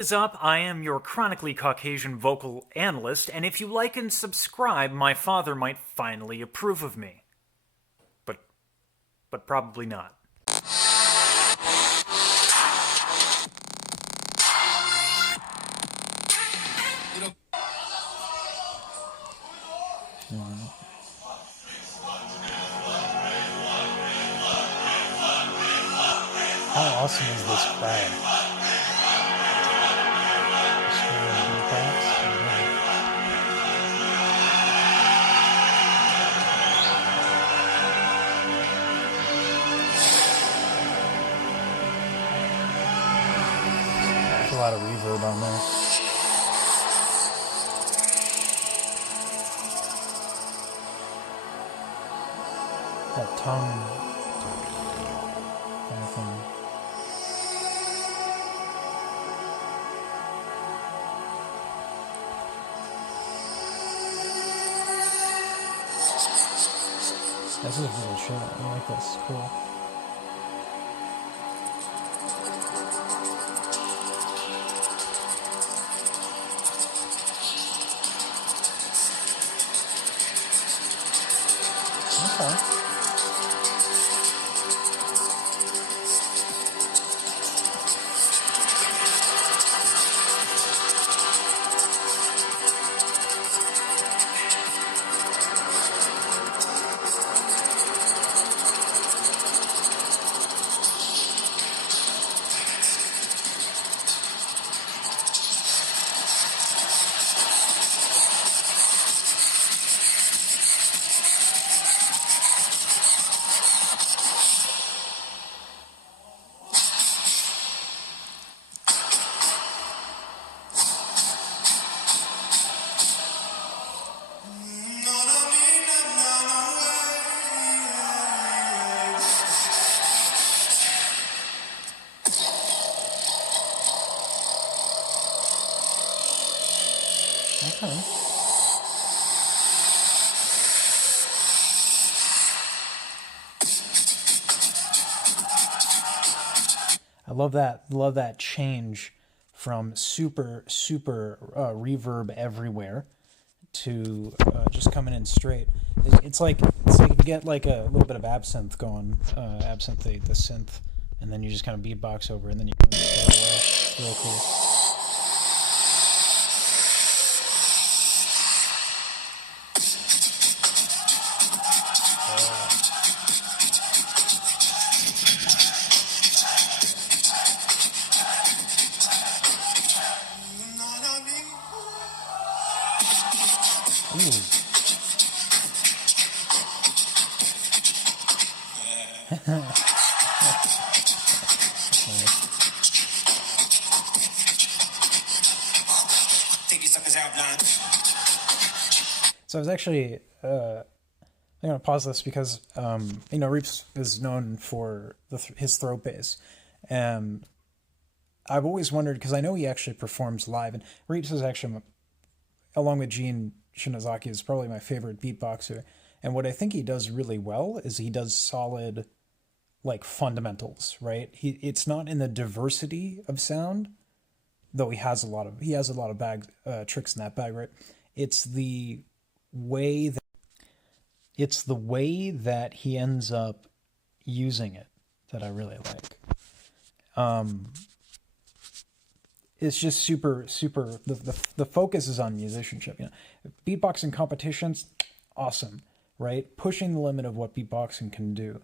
What is up? I am your chronically Caucasian vocal analyst, and if you like and subscribe, my father might finally approve of me. But probably not. How awesome is this crowd? There's a lot of reverb on there. That tongue kind of thing. This is really chill. I like this. Cool. Okay. Okay. I love that. Love that change from super reverb everywhere to just coming in straight. It's like you get like a little bit of absinthe going, absinthe the synth, and then you just kind of beatbox over, and then you come in straight away. It's real cool. So I was actually, I'm going to pause this because, Reeps is known for his throat bass. And I've always wondered, because I know he actually performs live, and Reeps is actually, along with Gene Shinozaki, is probably my favorite beatboxer. And what I think he does really well is he does solid, like, fundamentals, right? It's not in the diversity of sound, though he has a lot of bag tricks in that bag, right? It's the way that he ends up using it that I really like. It's just super. The focus is on musicianship. Beatboxing competitions, awesome, right? Pushing the limit of what beatboxing can do,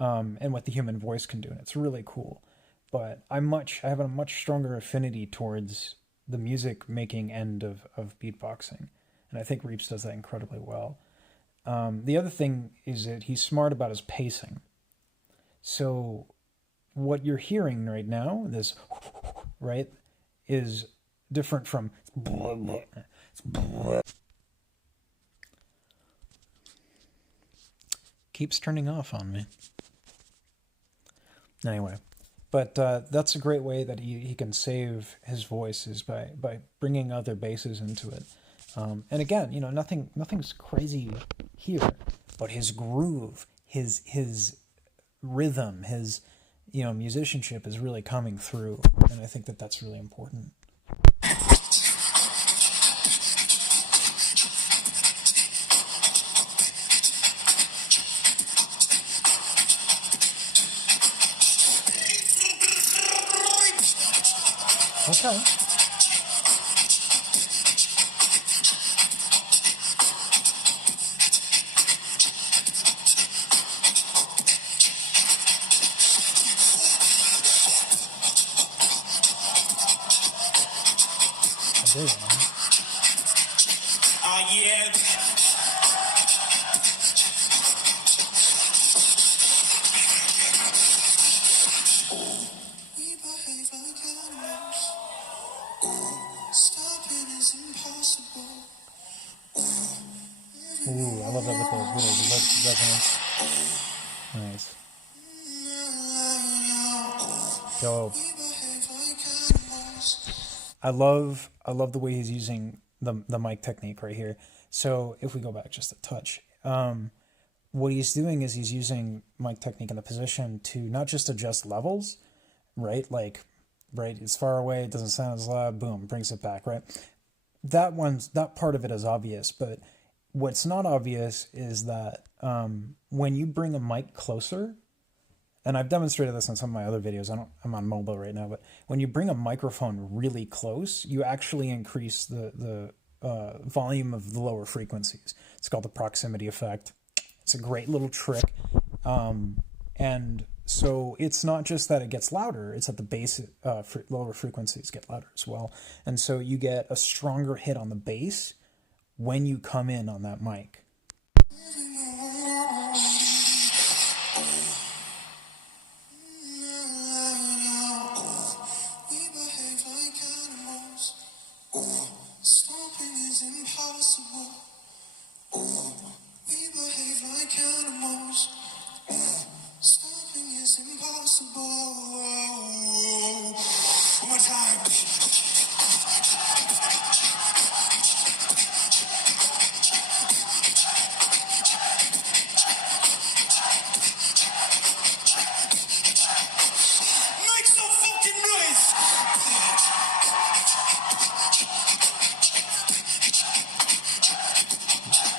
and what the human voice can do, and it's really cool. But I have a much stronger affinity towards the music making end of beatboxing, and I think Reeps does that incredibly well. The other thing is that he's smart about his pacing. So what you're hearing right now, this right, is different from keeps turning off on me. Anyway, but that's a great way that he can save his voice is by bringing other basses into it. And again, nothing's crazy here, but his groove, his rhythm, his musicianship is really coming through, and I think that that's really important. Okay. I dig it, man. Yeah. We behave like animals. Stopping is impossible. Ooh, I love that with those little lips resonance. Nice. Dope. I love the way he's using the mic technique right here. So if we go back just a touch, what he's doing is he's using mic technique in the position to not just adjust levels, right? Like, right, it's far away, it doesn't sound as loud, boom, brings it back, right? That part of it is obvious, but what's not obvious is that when you bring a mic closer, and I've demonstrated this in some of my other videos. I'm on mobile right now, but when you bring a microphone really close, you actually increase the volume of the lower frequencies. It's called the proximity effect. It's a great little trick. And so it's not just that it gets louder, it's that the bass, lower frequencies get louder as well. And so you get a stronger hit on the bass when you come in on that mic.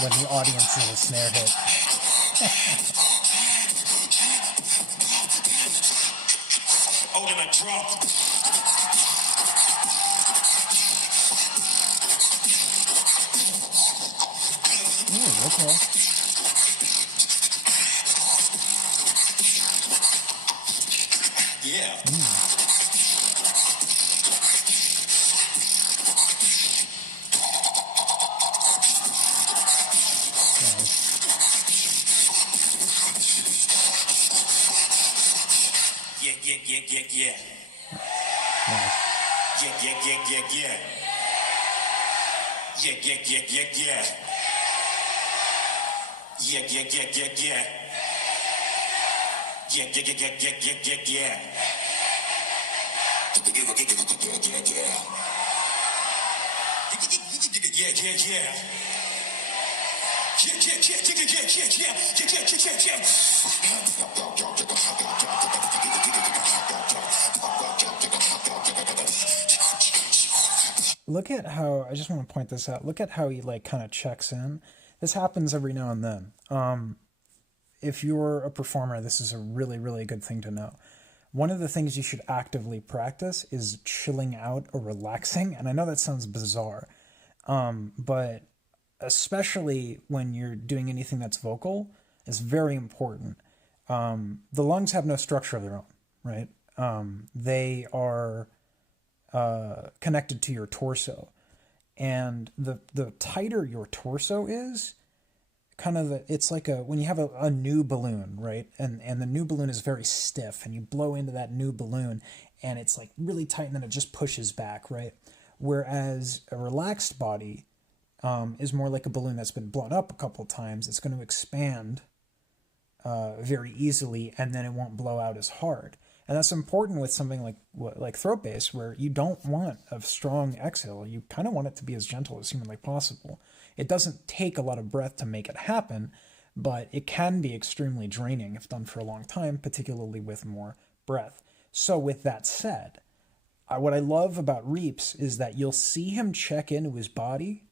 When the audience is a snare hit. Holding a drum. Ooh, okay. Yeah. Yeah. Nice. Yeah. Look at how, I just want to point this out. Look at how he like kind of checks in. This happens every now and then. If you're a performer, this is a really, really good thing to know. One of the things you should actively practice is chilling out or relaxing. And I know that sounds bizarre, but especially when you're doing anything that's vocal, it's very important. The lungs have no structure of their own, right? They are connected to your torso. And the tighter your torso is, kind of it's like when you have a new balloon, right? And the new balloon is very stiff, and you blow into that new balloon and it's like really tight, and then it just pushes back, right? Whereas a relaxed body is more like a balloon that's been blown up a couple of times. It's going to expand very easily, and then it won't blow out as hard. And that's important with something like throat bass, where you don't want a strong exhale. You kind of want it to be as gentle as humanly possible. It doesn't take a lot of breath to make it happen, but it can be extremely draining if done for a long time, particularly with more breath. So with that said, what I love about Reeps is that you'll see him check into his body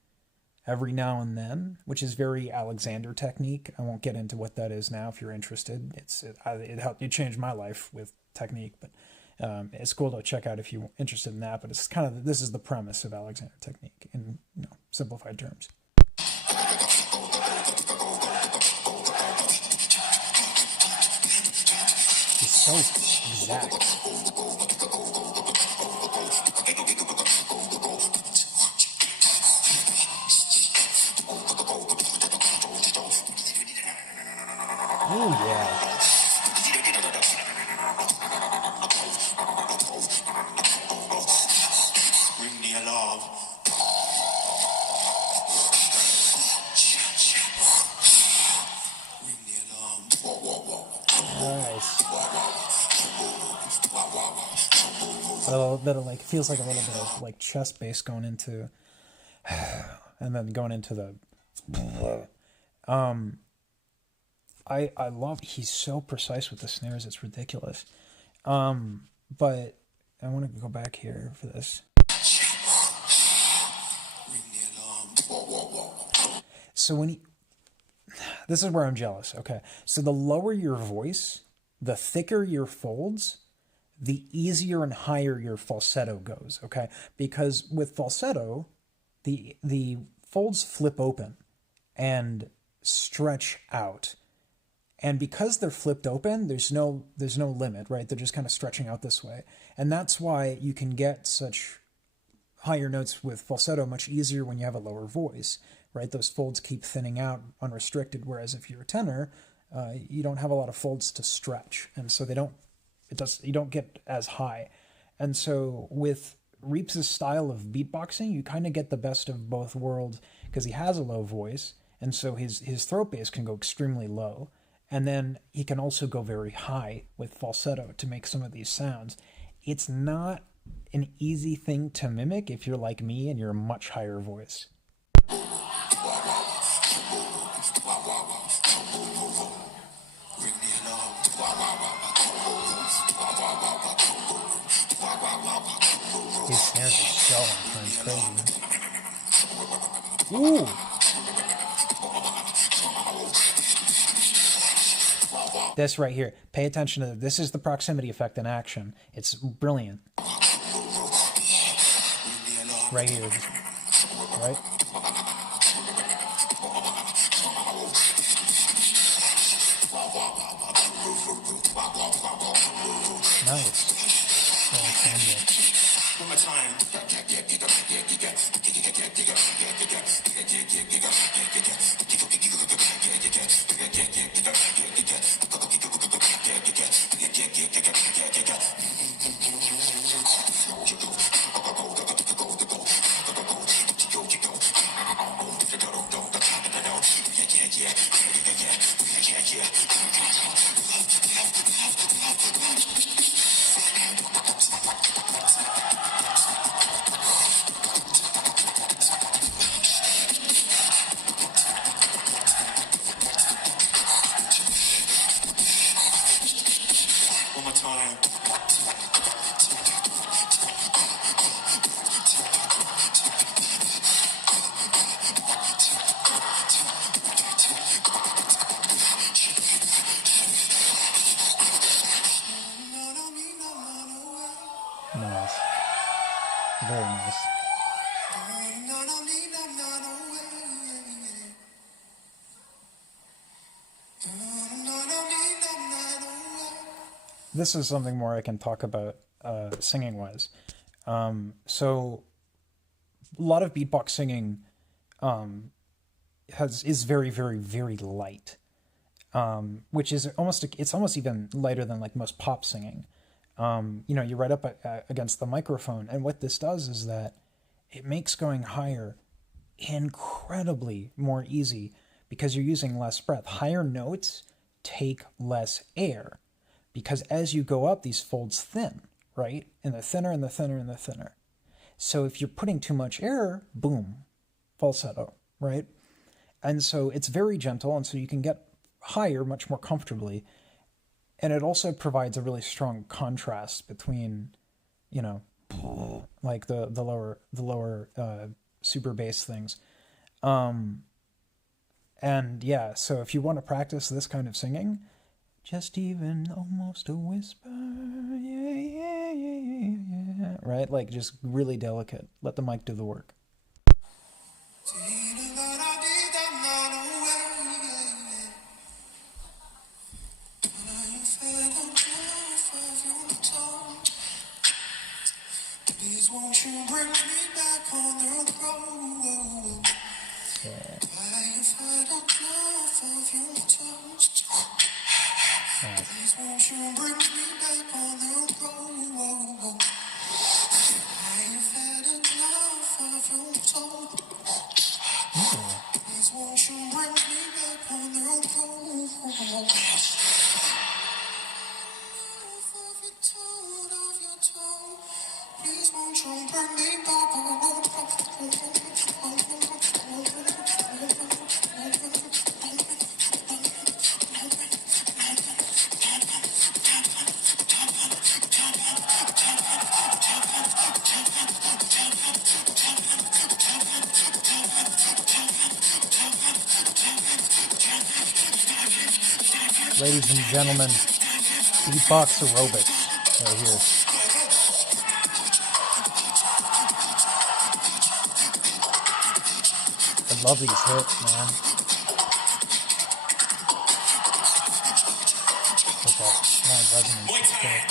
every now and then, which is very Alexander technique. I won't get into what that is now if you're interested. It changed my life with technique, but It's cool to check out if you're interested in that, but it's kind of, this is the premise of Alexander technique in simplified terms. It's so exact. Oh yeah. Ring the alarm. Ring the alarm. Nice. A little bit of like, feels like a little bit of like chest bass going into, and then going into the. I love, he's so precise with the snares, it's ridiculous. But I want to go back here for this. So when he, this is where I'm jealous. Okay. So the lower your voice, the thicker your folds, the easier and higher your falsetto goes. Okay. Because with falsetto, the folds flip open and stretch out. And because they're flipped open, there's no limit, right? They're just kind of stretching out this way. And that's why you can get such higher notes with falsetto much easier when you have a lower voice, right? Those folds keep thinning out unrestricted, whereas if you're a tenor, you don't have a lot of folds to stretch, and so you don't get as high. And so with Reeps' style of beatboxing, you kind of get the best of both worlds because he has a low voice, and so his throat bass can go extremely low. And then he can also go very high with falsetto to make some of these sounds. It's not an easy thing to mimic if you're like me and you're a much higher voice. These snares are so intense, crazy. Ooh! This right here. Pay attention to this. This is the proximity effect in action. It's brilliant. Right here. Right? Nice. One more time. One more time. Nice. Very nice. This is something more I can talk about singing wise. So a lot of beatbox singing is very, very, very light, which is almost even lighter than like most pop singing. You're right up against the microphone, and what this does is that it makes going higher incredibly more easy because you're using less breath. Higher notes take less air because as you go up, these folds thin, right? And they're thinner and they're thinner and they're thinner. So if you're putting too much air, boom, falsetto, right? And so it's very gentle, and so you can get higher much more comfortably. And it also provides a really strong contrast between, like the lower super bass things. And yeah, so if you want to practice this kind of singing, just even almost a whisper, yeah, yeah. right? Like just really delicate. Let the mic do the work. Please won't you bring me back on the road? Yeah. I've had enough of your touch. Please won't you bring me back on the road? I've had enough of your touch. Please won't you bring me back on the road? Please won't you bring me back on the road? Ladies and gentlemen, beatbox aerobics right here. I love these hits, man. With that long resonance, it's great.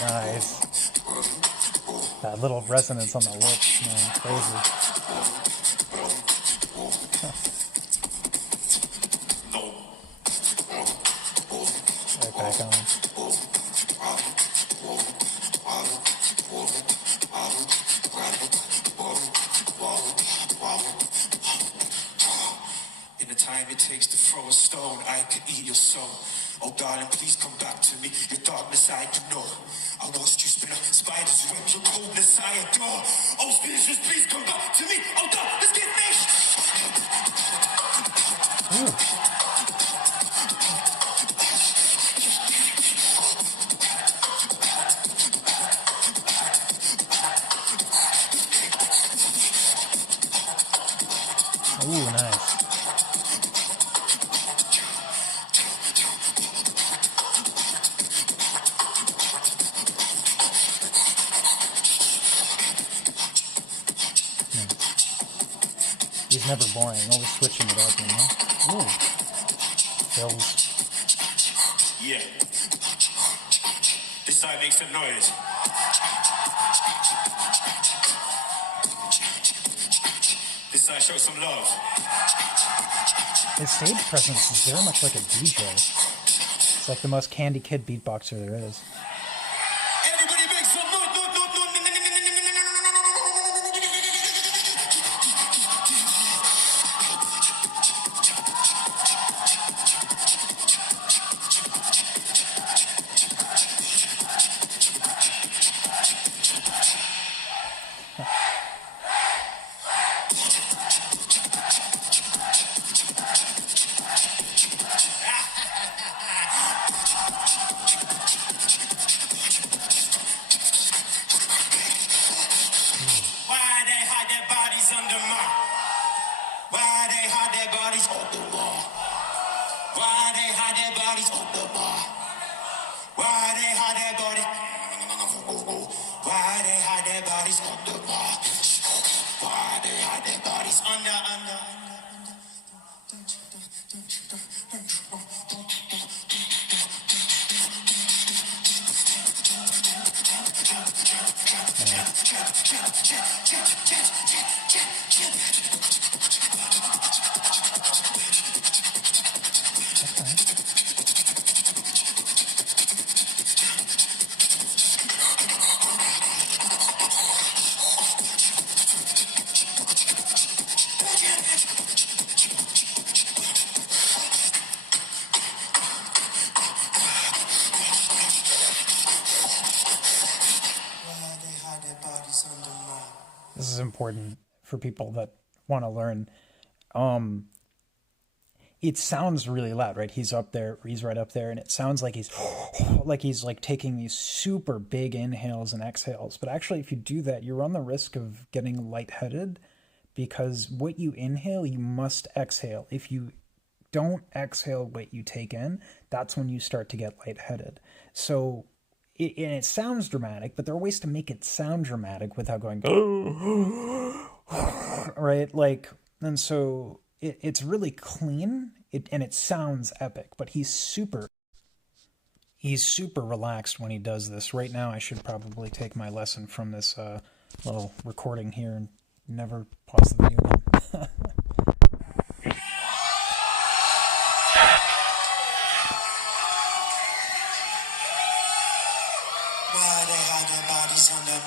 Nice. That little resonance on the lips, man, crazy. Right back on. In the time it takes to throw a stone, I could eat your soul. Oh darling, please come back to me. Your darkness I do know. I watched you spin up spiders web, your coldness I adore. Oh spirits, please come back to me. Oh darling, let's get fish. Ooh, nice. He's never boring, always switching it up, you know? Ooh. Fills. Yeah. This side makes some noise. This side shows some love. His stage presence is very much like a DJ. It's like the most candy kid beatboxer there is. Everybody make some noise. Why they hide their bodies under my? Why they hide their bodies on the wall? Why they hide their bodies on the wall? Why they hide their bodies? Why they hide their bodies on the wall? Why they hide their bodies under? Why they hide their bodies under my? This is important for people that want to learn. it sounds really loud, right? He's up there, he's right up there, and it sounds like he's like taking these super big inhales and exhales. But actually, if you do that, you run the risk of getting lightheaded, because what you inhale, you must exhale. If you don't exhale what you take in, that's when you start to get lightheaded. So and it sounds dramatic, but there are ways to make it sound dramatic without going right, like, and so it's really clean, and it sounds epic. But he's super relaxed when he does this. Right now, I should probably take my lesson from this little recording here and never pause the video again. Why they hide their bodies under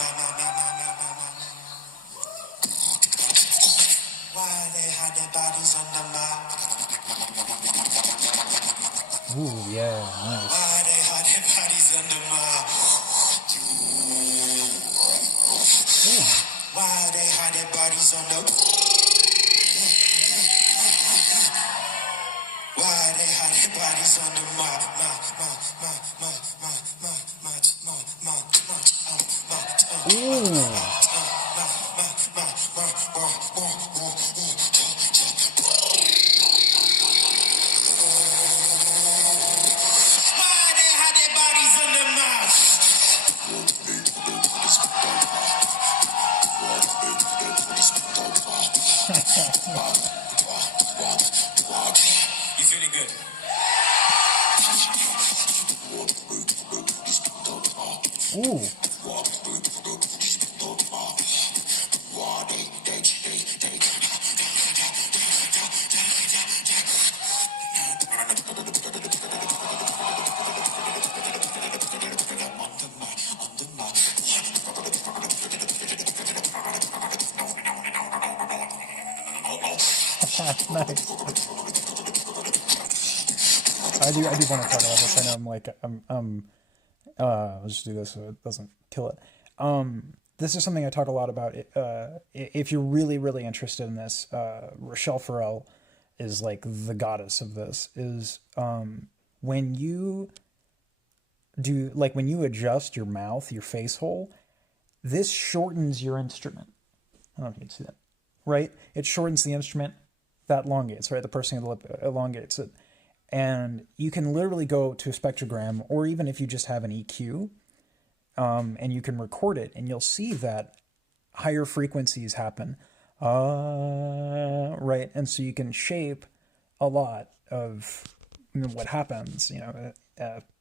Why they hide their bodies under Ooh, yeah, nice. Why they hide their bodies under Why they hide their bodies under Why they hide their bodies under You feeling good? Ooh. Nice. I do want to talk about this. I know let's just do this so it doesn't kill it. This is something I talk a lot about. If you're really, really interested in this, Rochelle Farrell is like the goddess of this. Is when you do, like, when you adjust your mouth, your face hole, this shortens your instrument. I don't know if you can see that, right? It shortens the instrument, that elongates, right? The pursing of the lip elongates it. And you can literally go to a spectrogram, or even if you just have an EQ, and you can record it, and you'll see that higher frequencies happen, right? And so you can shape a lot of what happens,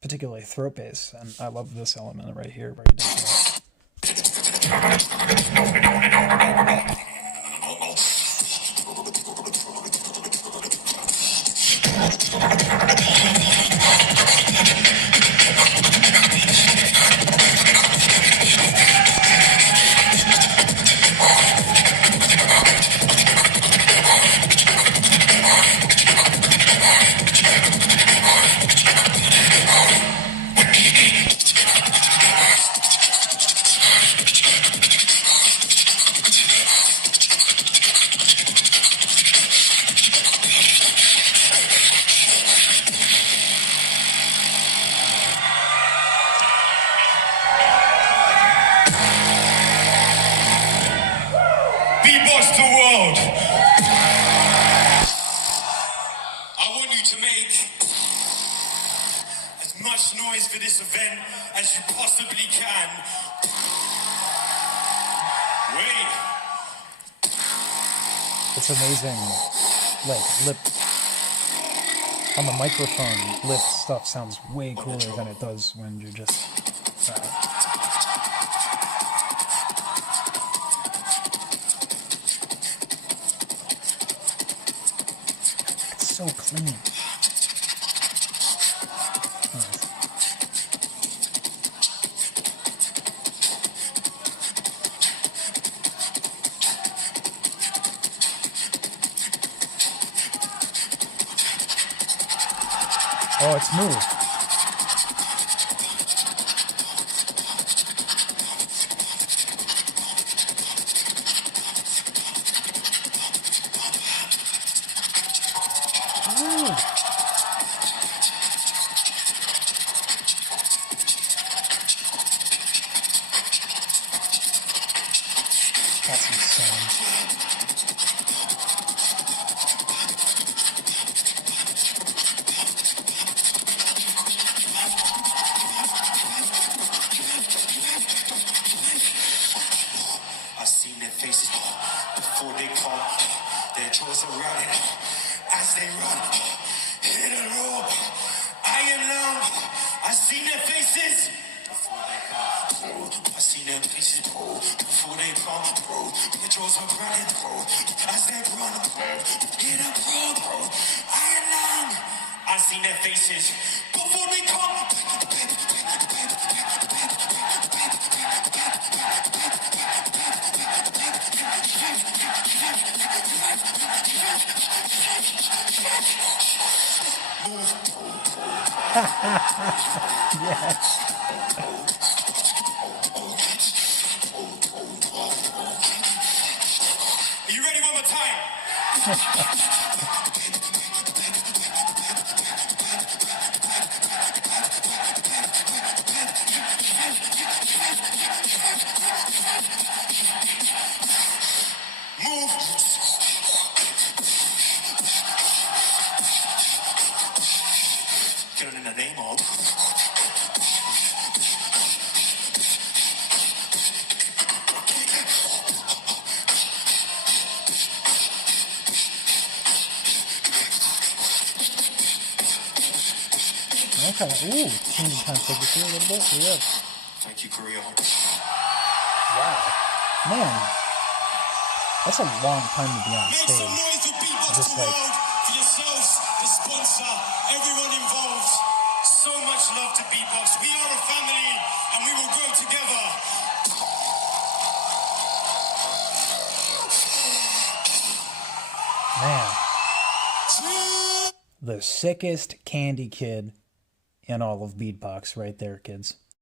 particularly throat bass. And I love this element right here where he does that. Beatbox the world. I want you to make as much noise for this event as you possibly can. Wait. It's amazing, like, lip on the microphone, lip stuff sounds way cooler than it does when you're just it's so clean. Nice. Oh, it's moved. Ooh. That's insane. I've seen their faces before they come. Their jaws are running as they run. Hit a rope, iron lung. I've seen their faces before they come. I've seen their faces before they come. Their jaws are running as they run. Hit a rope, iron lung. I've seen their faces before they come. Yes. Are you ready one more time? Move. Get it in the name of. Okay. Ooh, seems to kind of take it through a little bit. Yeah. Thank you, Korea. Wow. Man, that's a long time to be on Make some stage. noise for Beatbox Just the like, World, for yourselves, the sponsor, everyone involved. So much love to Beatbox. We are a family and we will grow together. man, the sickest candy kid in all of beatbox right there, kids.